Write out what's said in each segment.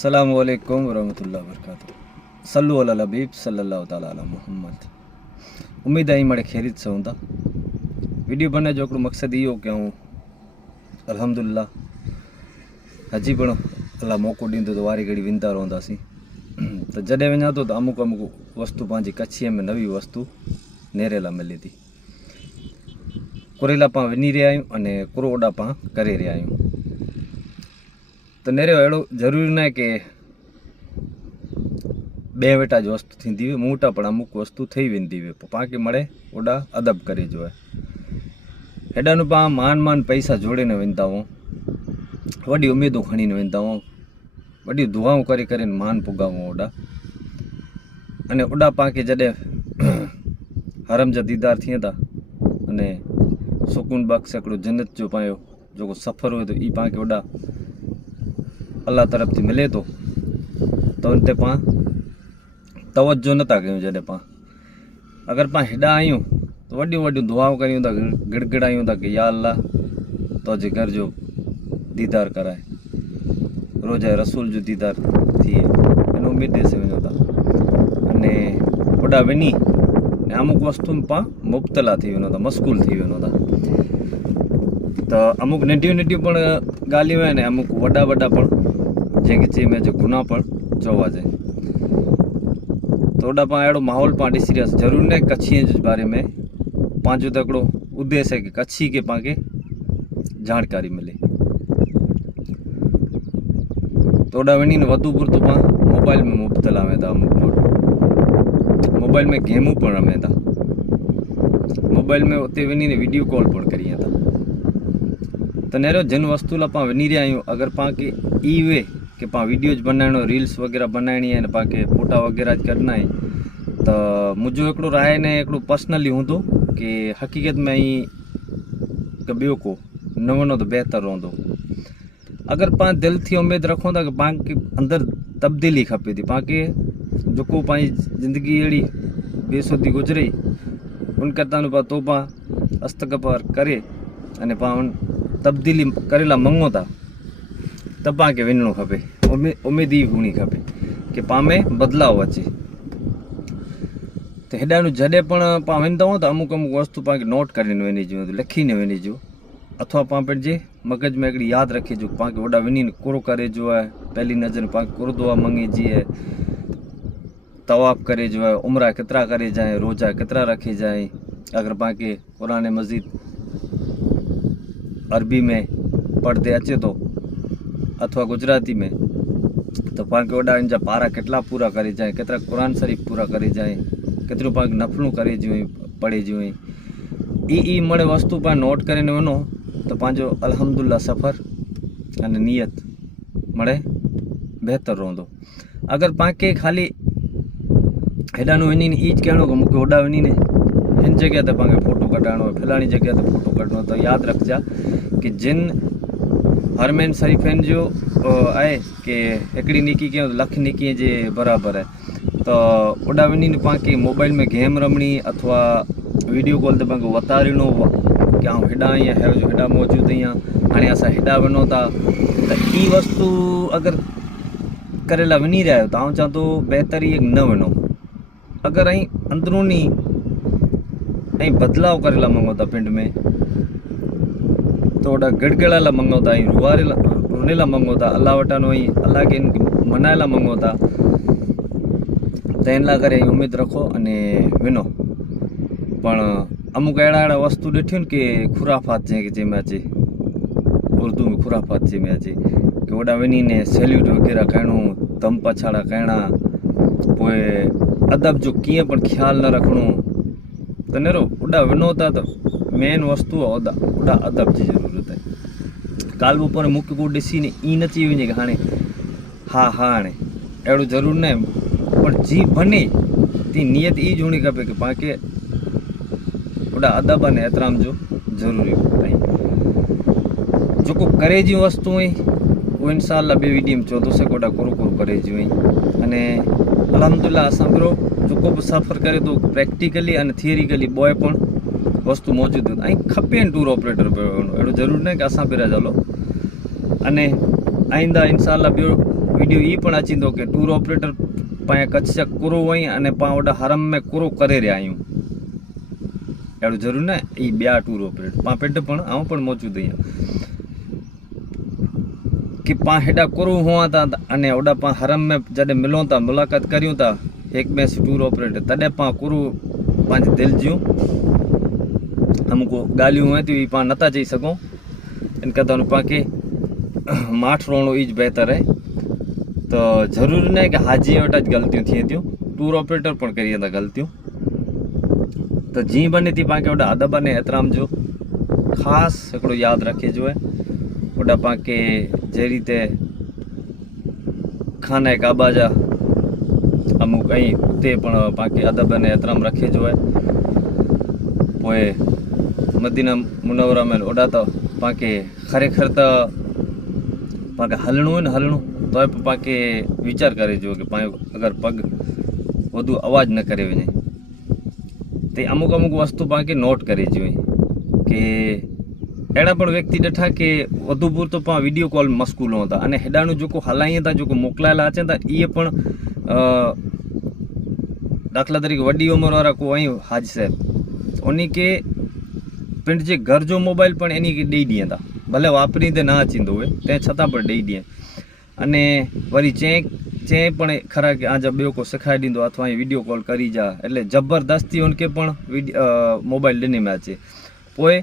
अस्सलामुअलैकुम वरहमतुल्लाहि वबरकातुहू। सल्लु अला हबीब सल्लल्लाहु ताला अला मुहम्मद। उम्मीद आई मड़े खैरियत से हूंदा। वीडियो बनने जो हिकिड़ो मक़सदु इहो कि अल्हम्दुलिल्लाह हजी पण अल्लाह मौक़ो ॾींदो त वारी घड़ी वेंदा रहंदासीं। त जॾहिं वञा थो त अमुक वस्तु पंहिंजी कच्छीअ में नवी वस्तु नेरेला मिले थी। कुरेला पाण वञी रहिया आहियूं अने कुरो ओॾा पाण करे रहिया आहियूं। त नेरियो अहिड़ो ज़रूरी न आहे कि ॿिए वटा जो वस्तु थींदी हुई, मूं वटां पण अमुक वस्तु ठही वेंदी हुई, पोइ पाण खे मड़े ओॾा अदब करे जो आहे। हेॾा न पाण मान पैसा जोड़े न वेंदा आहियूं, वॾी उमेदूं खणी न वेंदा आहियूं, वॾी दुआऊं करे मान पुगाऊं ओॾा। अने ओॾा पाण खे जॾहिं हरम जा दीदार थिए था अने सुकून बख़्श हिकिड़ो जन्नत जो पंहिंजो जेको सफ़र हुए थो ई पाण खे ओॾा अल्लाह तरफ़ थी मिले थो त उन ते पाण तवजो नथा कयूं। जॾहिं पाण अगरि पाण हेॾा आहियूं त वॾियूं दुआऊं कयूं था, गिड़गिड़ायूं था कि या अल्लाह तुंहिंजे घर जो दीदार कराए, रोज़ा रसूल जो दीदार थिए, इन उमेद से वञो था। अने ओॾा वञी ने अमुक वस्तु में पाण मुब्तला थी वञो था, मश्गूल थी वञो था। त अमुक नंढियूं पण ॻाल्हियूं आहिनि, अमुक वॾा पण जंहिंखे चई में जो गुनाह पण चवा जाए। त ओॾा पाण अहिड़ो माहौल पाण ॾिसी रहियासीं। ज़रूरी न आहे कच्छीअ जे बारे में पंहिंजो त हिकिड़ो उद्देश्य आहे कि कच्छी खे पाण खे जानकारी मिले। त ओॾा वञी न वधू पुरतो पाण मोबाइल में मुब्तला वेंदा, अमुक माण्हू मोबाइल में गेमूं पण रमे था, मोबाइल में उते वञी ने वीडियो कॉल पण करिए था। त नेरो जिन वस्तु लाइ पाण वञी रहिया आहियूं, अगरि पाण खे ई वे कि पाण वीडियोज बनाइणो, रील्स वग़ैरह बनाइणी आहे, पाण खे फोटा वग़ैरह कढणा आहे, त मुंहिंजो हिकिड़ो राय ने हिकिड़ो पर्सनली हूंदो कि हक़ीक़त में ई कि ॿियो को न वञो त बहितर रहंदो। अगरि पाण दिलि थी उमेद रखूं था कि पाण खे अंदरि तब्दीली खपे थी, पाण खे जेको पंहिंजी ज़िंदगी अहिड़ी बेसुधी गुज़रे उन करता पाण तौबा इस्तग़फ़ार करे अने पाण तब्दीली करे ला मंगो था त पाण खे वञिणो खपे। उमेद ई हुअणी खपे कि पाण में बदिलाव अचे। त हेॾा न जॾहिं पण पाण वेंदा आहियूं त अमुक वस्तु पाण खे नोट करे न वञिजो, लिखी न वञिजो, अथवा पाण पंहिंजे मग़ज़ में हिकिड़ी यादि रखिजो पाण खे ओॾा वञी कुरो करे जो आहे। पहली नज़र पाण कुरो दुआ मंगिजी आहे, तवाफ़ करे जो आहे, उमरा केतिरा करे जाए, रोज़ा केतिरा रखे जाए। अगरि पाण खे क़ुरान मजीद अरबी में पढ़दे अचे थो अथवा गुजराती में, त पाण खे ओॾा इन जा पारा केतिरा पूरा करे जाए, केतिरा क़ुरान शरीफ़ पूरा करे जाए, केतिरो पाण खे नफ़लूं करे जूं पढ़े जूं। ई मड़े वस्तु पाण नोट करे न वञो त पंहिंजो अल्हम्दुलिल्लाह सफ़र अने नियत मड़े बहितर रहंदो। अगरि पाण खे ख़ाली हेॾा न वञी ई कहणो कि मूंखे ओॾा वञी ने हिन जॻह ते पाण खे फ़ोटो कढाइणो आहे, फलाणी जॻह ते फ़ोटो कढणो, त यादि रखिजा कि जिन हरमैन शरीफ़नि जो आहे कि हिकिड़ी नेकी कयूं त लख नेकीअ जे बराबरि आहे। त ओॾा वञी न पाण खे मोबाइल में गेम रमणी अथवा वीडियो कॉल ते पाण खे वतारिणो कि आउं हेॾा आहियां, हेॾा मौजूदु आहियां, हाणे असां हेॾा वञूं था। त ई वस्तु अगरि करे ला वञी रहिया आहियो त आउं चवां थो बहितर ई न वञो। अगरि अंदरूनी ऐं बदिलाव करे ला मंगो था पिंड में, त ओॾा गिड़गिड़ा ला मंगो था, रोने ला मंगो था, अल्लाह वटां अल्लाह खे मनाए ला मंगो था। त इन लाइ करे उमेद रखो अने वञो। पण अमुक अहिड़ा वस्तु ॾिठियूं कि खुराफ़ात जंहिंखे जंहिंमें अचे, उर्दू में खुराफ़ात जंहिंमें अचे कि ओॾा वञी ने सैल्यूट वग़ैरह करिणो, दम पछाड़ा करिणा, पोइ अदब जो कीअं पण ख़्यालु न रखिणो। त नेरो ओॾा वञो था त मेन वस्तु आहे ओॾा अदब जी ज़रूरत आहे। काल पर मूंखे को ॾिसी ने ई न चई वञे कि हाणे हा हाणे अहिड़ो ज़रूरु न आहे, पर जी बने ती नियत ई ज हुअणी खपे कि पाण खे ओॾा अदब अने एतिराम जो ज़रूरी आहे। जेको करे जूं वस्तू आहिनि उहो इंशाअल्लाह ॿिए वीडियो में चवंदुसि कि ओॾा कुरो करे जूं आहिनि। अने अल्हम्दुलिल्लाह असां पियो जेको बि सफ़र करे थो प्रैक्टिकली अने थियरिकली ॿोए पण वस्तु मौजूदु ऐं खपे टूर ऑपरेटर पियो। अहिड़ो ज़रूरी न आहे कि असां पहिरियां हलो। अने आईंदा इंशाअल्लाह ॿियो वीडियो ई पण अची तो कि टूर ऑपरेटर पाए कच्छ जा कुरो वही अने पा ओडा हरम में कुरो करे रहिया आहियूं। अहिड़ो ज़रूर न ई ॿिया टूर ऑपरेटर पा पेट पण आऊं पण मौजूद आहियां कि पा हेॾा कुरो हुआ था अने ओडा पा हरम में जॾहिं मिलूं था मुलाक़ात करियूं था हिक ॿिए टूर ऑपरेटर तॾहिं पा कुरो पंहिंजे दिलि जूं अमुक ॻाल्हियूं हुयूं थियूं पा नथा चई सघूं। इन करे त पाण माठ रहणो ई बेहतर है। तो ज़रूरी न है कि हाजी वटा गलतियों थिए थियूं टूर ऑपरेटर पण करी वेंदा गलतियूं। तो जी बने थी पाण खे ओॾा अदब अने एहतराम जो ख़ासि हिकिड़ो यादि रखिजो है। ओॾा पाण खे जे रीते खाना काबा जा अमुक ऐं उते पण पाण खे अदब अने एहतराम रखिजो है। पोइ मदीना मुनव्वरा में ओॾा त पाण खे खरेखर त पाण खे हलणो है न हलणो तो पाण खे वीचार करे जो कि पाण अगर पग वधू आवाज़ न करे वञे तो अमुक अमुक वस्तु पाण खे नोट करे जो कि अहिड़ा पण व्यक्ति ॾिठा कि वधू पूरतो पाण वीडियो कॉल मश्गूल हों था अने हेॾाणो जेको हलायूं था जेको मोकिलायल अचनि था इहे पण दाख़िला तरीक़े वॾी उमिरि वारा को आहियूं हाजी साहिब उन खे पिंड जे घर जो मोबाइल पण इन खे ॾेई ॾियनि था भले वापरींदे न अचींदो उहे तंहिं छतां पण ॾेई ॾियनि अने वरी चए पण खरा कि आजा ॿियो को सेखारे ॾींदो अथवा वीडियो कॉल करी जा એટલે जबरदस्ती उनके पण मोबाइल ॾिने में अचे। पोइ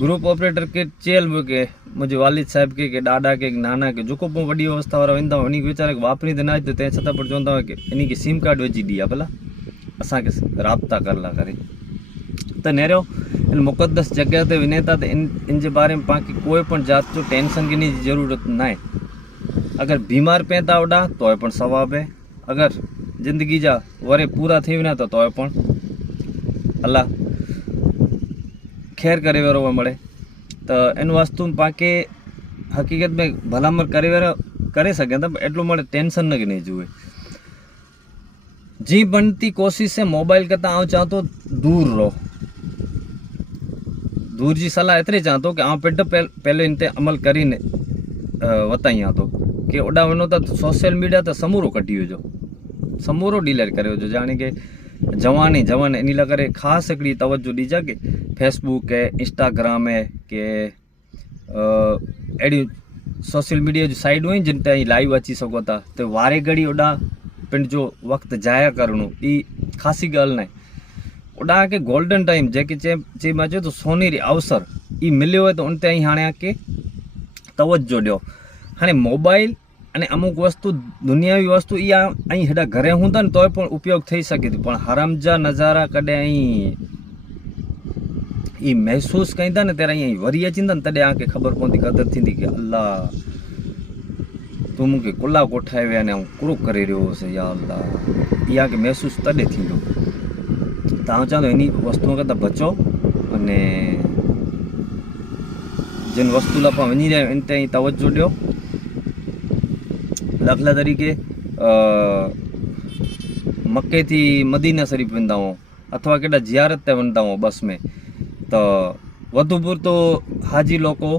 ग्रुप ऑपरेटर के चेल के मुंहिंजे वालिद साहिब के ॾाॾा के नाना के जेको पोइ वॾी अवस्था वारा वेंदा हुआ उन वीचारा वापरींदे न अचे तंहिं छतां पण चवंदा हुआ कि इन खे सिम कार्ड विझी ॾिया भला असांखे राब्ता कर ला करे त नेरियो इन मुक़दस जॻह ते वञे था त इन जे बारे में पाण खे कोई पण जात जो टेंशन करने जी ज़रूरत न आहे। अगर बीमार पे था ओॾा तो पण सवाब है अगर जिंदगी जा वरे पूरा थी वञा तो पण अल्लाह खैर करे वारो मळे। तो इन वस्तु में पाण खे हकीकत में भलामण करे सघे था एटलो मळे टेंशन न करनी जुए। जी बनती कोशिश है मोबाइल करता आऊं चाहतो दूर रहो दूर जी सलाह एतरी चाहतो कि आऊं पिंड पहले इन ते अमल करीने वताई आतो कि ओॾा वञो था तो सोशल मीडिया तो समूरो कटी वेझो समूरो डिलीट करे वेझो जाने कि जवान इन लाइ करे ख़ासि हिकिड़ी तवज्जो ॾिजा कि फेसबुक है इंस्टाग्राम है कि अहिड़ियूं सोशल मीडिया जी साइडूं आहिनि जिन ते लाइव अची सघो था तो वारे घड़ी ओॾा पिंड जो वक़्तु ज़ाया करणो ई ख़ासी ॻाल्हि न आहे। ओॾा के गोल्डन टाइम जेके चई मां चयो तो सोनेरी अवसर ई मिलियो है तो उन ते हाणे के तवज्जो ॾियो। हाँ मोबाइल अने अमुक वस्तु दुनियावी वस्तु इहा ऐं हेॾा घरे हूंदा तो पण उपयोग थी सके थी पण हरम जा नज़ारा कॾहिं ई महसूस कंदा न तेरा ईअं वरी अचींदा न तॾहिं आके ख़बर पवंदी क़दर थींदी कि अल्लाह तूं मूंखे कुला कोठाए विया ने कुरो करे रहियो हुउसि या अल्लाह इहा के महसूस तॾहिं थींदो। तव्हां चवंदो इन वस्तुओं खां त बचो अने जिन वस्तु लाइ पाण वञी रहिया आहियूं इन ते तवज्जो ॾियो। दाख़िला तरीक़े मके थी मदीना शरीफ़ वेंदा आहियूं अथवा केॾा ज़ियारत ते वञंदा आहियूं बस में तो वधू पूरतो हाजी लोको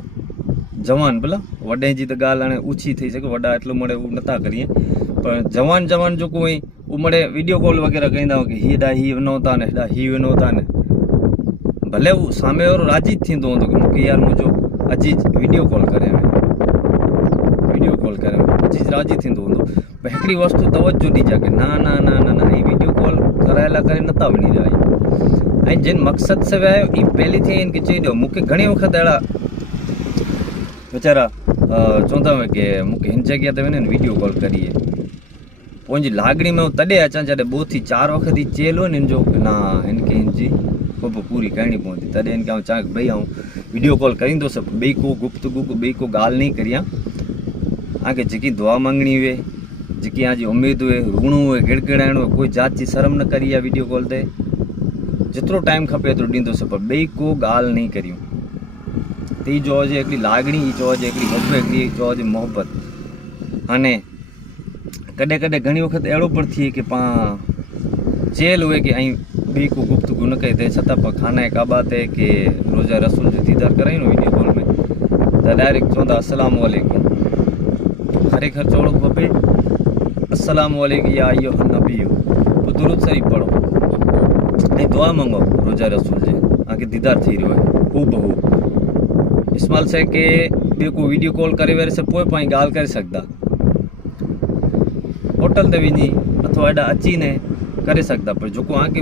जवान भला वॾे जी त ॻाल्हि हाणे ऊची थी सघे वॾा एटलो मड़े उहो नथा करिए पर जवान जेको हुई उहो मड़े वीडियो कॉल वग़ैरह कंदा हुआ कि हेॾा हीअ वञो था न हेॾा हीअ वञो था न भले उहो सामे वारो राज़ी थींदो हूंदो कि मूंखे यार मुंहिंजो अजीज वीडियो कॉल करे अजीज राज़ी थींदो हूंदो पर हिकिड़ी वस्तु तवज्जो ॾिजा कि ना ना ना ना ना ही वीडियो कॉल कराए लाइ करे नथा वञी रहिया आहियूं ऐं जिन मक़सद से विया आहियो ई पहले थी इनखे चई ॾियो। मूंखे घणे वक़्तु अहिड़ा वीचारा चवंदा हुआ कि मूंखे हिन जॻह ते वञे वीडियो कॉल करिए पंहिंजी लागणी में तॾहिं अचां जॾहिं ॿियो थी 4 वक़्त ई चेल हो न हिन जो ना हिनखे हिनजी ख़ूब पूरी करणी पवंदी तॾहिं हिनखे आउं चाहियां भई आउं वीडियो कॉल करींदुसि ॿई को गुफ़्तगू ॿई को ॻाल्हि नहीं करियां आगे जेकी दुआ मांगणी हुए जेकी आज उम्मीद हुए रूणो हुए गिड़गिड़ाइणो कोई जात जी शर्म न करी आहे वीडियो कॉल ते जेतिरो टाइम खपे एतिरो ॾींदुसि पर ॿई को ॻाल्हि नहीं करियूं त ई चइजे हिकिड़ी लागणी ई चइजे हिकिड़ी हब हिकिड़ी चइजे मोहबत। हाणे कॾहिं कॾहिं घणी वक़्तु अहिड़ो पिणु थिए कि पाण चेल हुए कि ऐं ॿी को गुफ़्तगू न कई तंहिं छतां पाण खाना काबा ते कि रोज़ा रसूल जो दीदार करायूं वीडियो कॉल में त डायरेक्ट चवंदा अस्सलाम वालेकुम खरेखर चवणो खपे अस्सलामु अलैकुम या अय्युहन नबी, तो दुरूद शरीफ पढ़ो ऐं दुआ मंगो रोज़ा रसूल जे आके दीदार थी रहियो आहे हूबहू। इस्माल से के ॿियो को वीडियो कॉल करे वेरे से पोइ पाण ॻाल्हि करे सघंदा, होटल ते वञी अथवा हेॾा अची ने करे सघंदा, पर जेको आके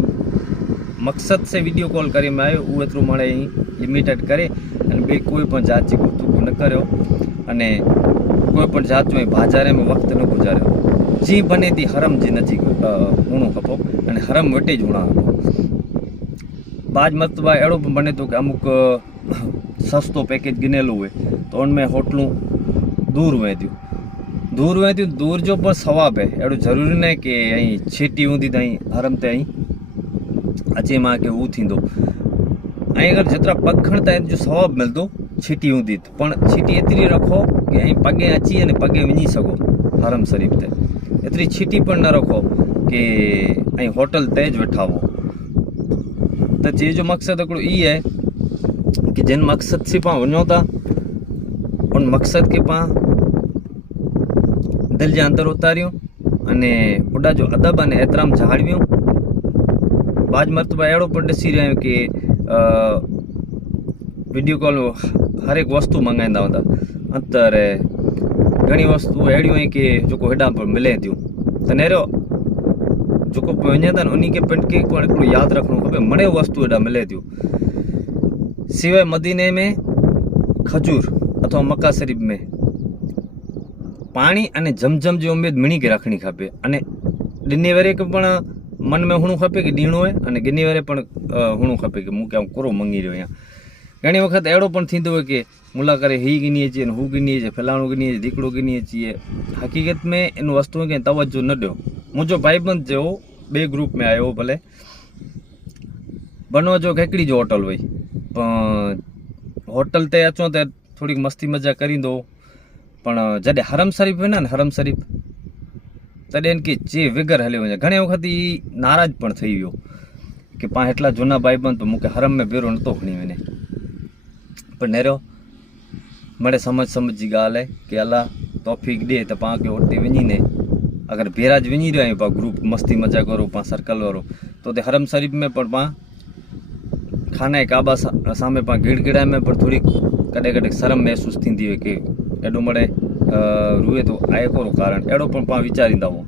मक़सद से वीडियो कॉल करे में आयो उहो एतिरो माणे लिमिटेड करे अने ॿिए कोई पण जात जी गुफ़्तगू न करियो अने कोई पण जात जो बाज़ारे में वक़्तु न गुज़ारियो। जी बने थी हरम जी नजीक हुअणो खपो अने हरम वेटे ज हुअणु खपो। बाज मरतबा अहिड़ो बि बने थो कि अमुक सस्तो पैकेज गिनेलो हुए तो उनमें होटलूं दूर वेंदियूं, दूर जो पर सवाब है। अहिड़ो ज़रूरी न आहे कि ऐं छीटी हूंदी त हरम ते अचे मां के हू थींदो। ऐं अगरि जेतिरा पग खणंदा आहिनि जो सवाब मिलंदो छीटी हूंदी त, पण छीटी एतिरी रखो कि ऐं पगे अची अने पगे वञी सघो हरम शरीफ़ ते। एतिरी छीटी पण न रखो कि ऐं होटल ते ज वेठा हो। त चए जो मक़सदु हिकिड़ो ई आहे कि जिन मक़सद से पाण वञूं था उन मक़सद खे पाण दिलि जे अंदरि उतारियूं अने उॾा जो अदब अने एतिराम जाड़वियूं। बाज मरतबा अहिड़ो पण ॾिसी रहिया आहियूं कि वीडियो कॉल हर हिकु वस्तु मंगाईंदा हूंदा, अंतर घणी वस्तु अहिड़ियूं आहिनि कि जेको हेॾां पर मिले थियूं। त नेरो जेको वञे था न उन खे पिण खे पण हिकिड़ो यादि रखिणो खपे, मणे वस्तु हेॾां मिले थियूं। सिवाय मदीने में खजूर अथवा मक्का शरीफ़ में पाणी अने जमजम जी उमेद मिणी के रखणी खपे अने ॾिने वारे खे पण मन में हुअणु खपे कि ॾियणो आहे अने गिने वारे पण हुअणु खपे कि मूंखे कोरो मंगी रहियो आहियां। घणी वक़्तु अहिड़ो पण थींदो आहे कि मुला करे हीउ गिनी अचे हू गिनी अचे फलाणो गिनी अचे धीकड़ो गिनी अचे। हक़ीक़त में इन वस्तुओं खे तवजो न ॾियो। मुंहिंजो भाईबंद जो ॿिए ग्रुप में आयो भले बनवा जो हिकिड़ी जो होटल हुई, होटल ते अचो त थोड़ी मस्ती मज़ा करींदो, पण जॾहिं हरम शरीफ़ वेंदा न हरम शरीफ़ तॾहिं इनखे जे विगर हली वञे। घणे वक़्तु ई नाराज़ पण थी वियो कि पाण हेतिरा झूना भाईबंद मूंखे हरम में बेरो नथो खणी वञे। पर नेरो मड़े समझ जी ॻाल्हि आहे कि अल्लाह तौफ़ीक़ ॾिए त पाण खे हुते वञी ने अगरि बेराज वञी रहिया आहियूं पाण ग्रुप मस्ती मज़ा करो पाण सर्कल वारो त हुते हरम शरीफ़ में पण पाण खाना काबा सामे पाण गिड़गिड़ा में पर थोड़ी कॾहिं कॾहिं शर्म महसूस थींदी हुई कि एॾो मड़े रूए तो आहे कोरो कारण अहिड़ो पण पाण वीचारींदा हो।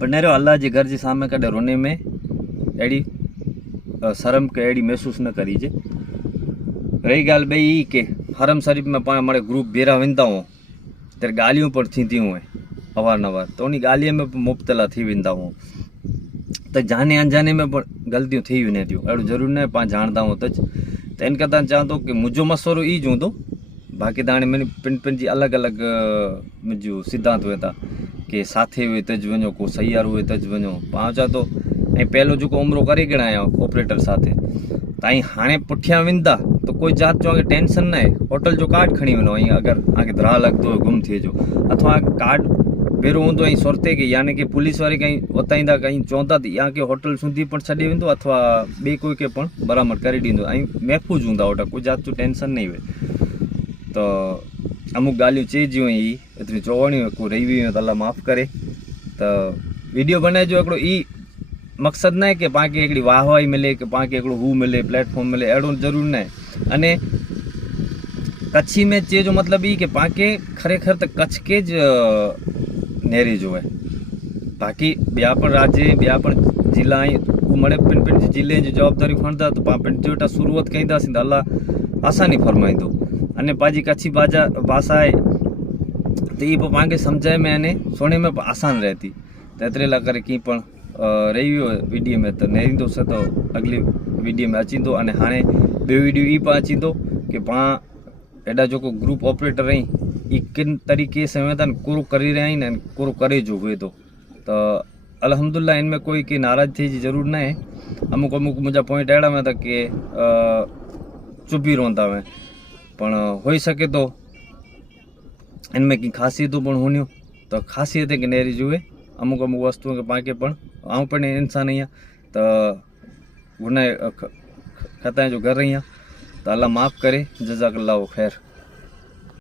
पर नेरो अल्लाह जे घर जे सामे कॾहिं रोने में अहिड़ी शर्म के अहिड़ी महसूस न करीजे। रही ॻाल्हि ॿई ई कि हरम शरीफ़ में पाण मड़े ग्रुप बेरा वेंदा हो त ॻाल्हियूं पण थींदियूं हुयूं अवारनवार, त उन ॻाल्हिअ में मुब्तला थी वेंदा हो त जाने अनजाने में पण ग़लतियूं थी वञे थियूं। अहिड़ो ज़रूरी न आहे पाण ॼाणदा आहियूं त इन करे तव्हां चवां थो कि मुंहिंजो मसवरो ई ज हूंदो, बाक़ी त हाणे पिण जी अलॻि अलॻि मुंहिंजो सिद्धांत हुए था कि साथे हुए त ज वञो, को सयार हुए त ज वञो। पाण चवां थो ऐं पहिरियों जेको उमिरो करे गिणा आहियां ऑपरेटर साथे ताईं हाणे पुठियां वेंदा त कोई जात जो टेंशन न आहे, होटल जो कार्ड खणी वञो ऐं अगरि तव्हांखे दरा लॻंदो गुम थिए जो अथवा कार्ड बेरो हूंदो ऐं सुरते के यानी कि पुलिस वारे कहीं उताईंदा कहीं चवंदा त या के होटल सूंधी पण छॾे वेंदो अथवा ॿिए कोई खे पण बरामद करे ॾींदो ऐं महफ़ूज़ हूंदा होटल, कोई जात जो टेंशन न हुए। त अमुक ॻाल्हियूं चइजियूं ई एतिरियूं चवणियूं को रही वियूं त अल्लाह माफ़ु करे। त वीडियो बनाए जो हिकिड़ो ई मक़सदु न आहे कि पाण खे हिकिड़ी वाहवाही मिले कि पाण खे हिकिड़ो हू मिले प्लेटफॉर्म मिले, अहिड़ो ज़रूरी न आहे। अने कच्छी में चए जो मतिलबु ई कि पाण खे खरेखर त कच्छ के ज नेरे जो आहे, बाक़ी ॿिया पण राज्य ॿिया पण ज़िला आहिनि मड़े पिण जी ज़िले जी जवाबदारी खणंदा त पाण पिण जो वेटा शुरूआत कंदासीं त अल्लाह आसानी फरमाईंदो। अने पंहिंजी कच्छी भाषा आहे त इहा पोइ पाण खे सम्झाए में अने सुणे में आसान रहे थी। त एतिरे लाइ करे कीअं पण रही वियो वीडियो में त नेरींदोसि त अॻिली वीडियो में अचींदो। अने हाणे ॿियो वीडियो ई पण अचींदो कि पाण हेॾा जेको ग्रुप ऑपरेटर आहीं ई किन तरीक़े से था कोरो करे रहिया आहिनि कोरो करे जो हुए थो। त अल्हम्दुलिल्लाह इनमें कोई की नाराज़ थिए जी ज़रूरत न आहे। अमुक मुंहिंजा पॉइंट अहिड़ा में था कि चुपी रहंदा में पण होई सके तो इनमें की ख़ासियतूं पण हूंदियूं त ख़ासियत के नेरी जुए अमुक वस्तुओं के पाण खे पण आऊं पण इंसान आहियां त गुनाह खताएं जो घर आहियां त अल्लाह माफ़ करे। जज़ाकल्लाहु ख़ैर।